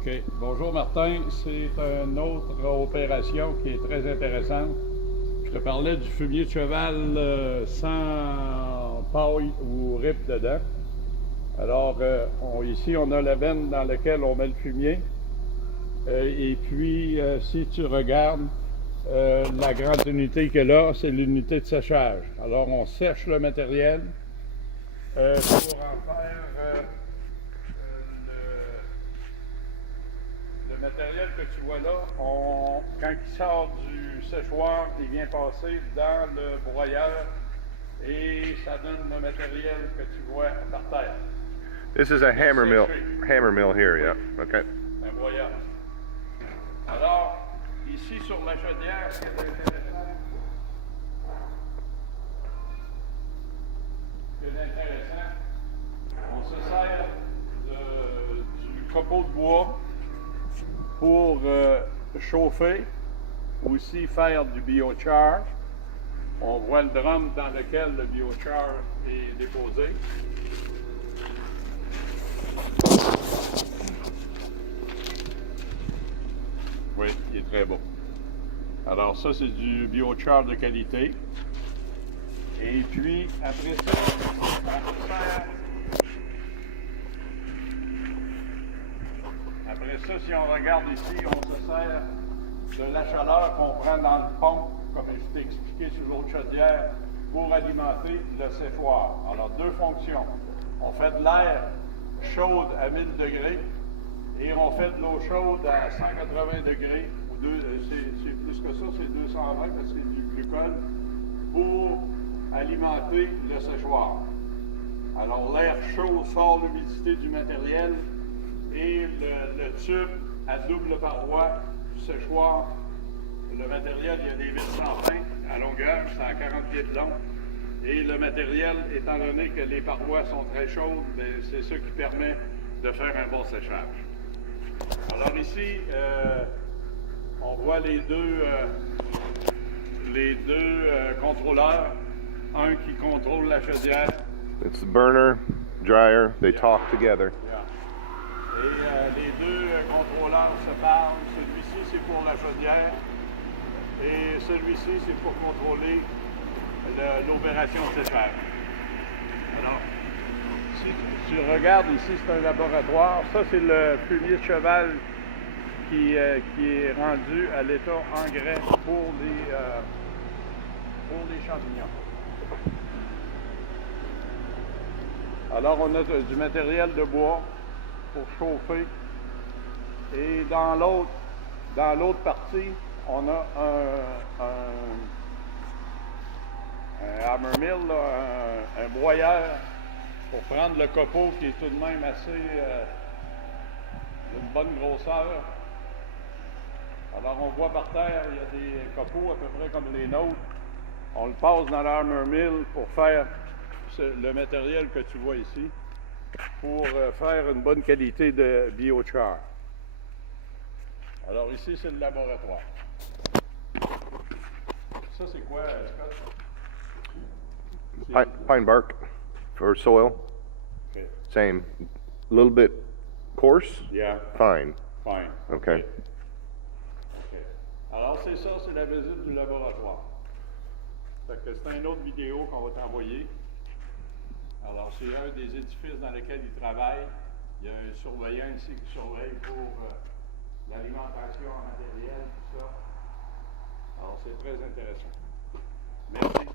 OK. Bonjour Martin, c'est une autre opération qui est très intéressante. Je te parlais du fumier de cheval sans paille ou rip dedans. Alors ici on a la benne dans laquelle on met le fumier. Et puis si tu regardes la grande unité qu'il y a là, c'est l'unité de séchage. Alors on sèche le matériel pour en faire le matériel que tu vois là, quand il sort du séchoir, il vient passer dans le broyeur et ça donne le matériel que tu vois par terre. This is a hammer mill here, yeah. Okay. Un broyeur. Alors, ici sur la chaudière, ce qui est intéressant, on se sert du copeau de bois pour chauffer, aussi faire du biochar. On voit le drum dans lequel le biochar est déposé. Oui, il est très beau. Alors ça, c'est du biochar de qualité. Et puis, après ça, on se sert. Après ça, si on regarde ici, on se sert de la chaleur qu'on prend dans le pont, comme je t'ai expliqué sur l'autre chaudière, pour alimenter le séchoir. Alors, deux fonctions. On fait de l'air chaude à 1000 degrés et on fait de l'eau chaude à 180 degrés. C'est plus que ça, c'est 220 parce que c'est du glucose pour alimenter le séchoir. Alors, l'air chaud sort l'humidité du matériel et le tube à double paroi du séchoir. Le matériel, il y a des vis sans fin à longueur, c'est à 40 pieds de long. Et le matériel, étant donné que les parois sont très chaudes, c'est ça qui permet de faire un bon séchage. Alors ici, on voit les deux contrôleurs. Un qui contrôle la chaudière. It's the burner, dryer, they talk together. Yeah. Et les deux contrôleurs se parlent. Celui-ci, c'est pour la chaudière. Et celui-ci, c'est pour contrôler l'opération de séchage. Alors, si tu regardes ici, c'est un laboratoire. Ça, c'est le fumier de cheval qui est rendu à l'état engrais pour les champignons. Alors, on a du matériel de bois pour chauffer. Et dans l'autre partie, on a un hammer mill, là, un broyeur pour prendre le copeau qui est tout de même assez d'une bonne grosseur. Alors on voit par terre, il y a des copeaux à peu près comme les nôtres. On le passe dans le hammer mill pour faire le matériel que tu vois ici, pour faire une bonne qualité de biochar. Alors ici, c'est le laboratoire. Ça, c'est quoi, Scott? Pine bark for soil. Okay. Same. A little bit coarse? Yeah. Fine. Fine. Okay. Okay. Alors, c'est ça, c'est la visite du laboratoire. Fait que c'est une autre vidéo qu'on va t'envoyer. Alors, c'est un des édifices dans lesquels ils travaillent. Il y a un surveillant ici qui surveille pour l'alimentation en matériel, tout ça. Alors, c'est très intéressant. Merci.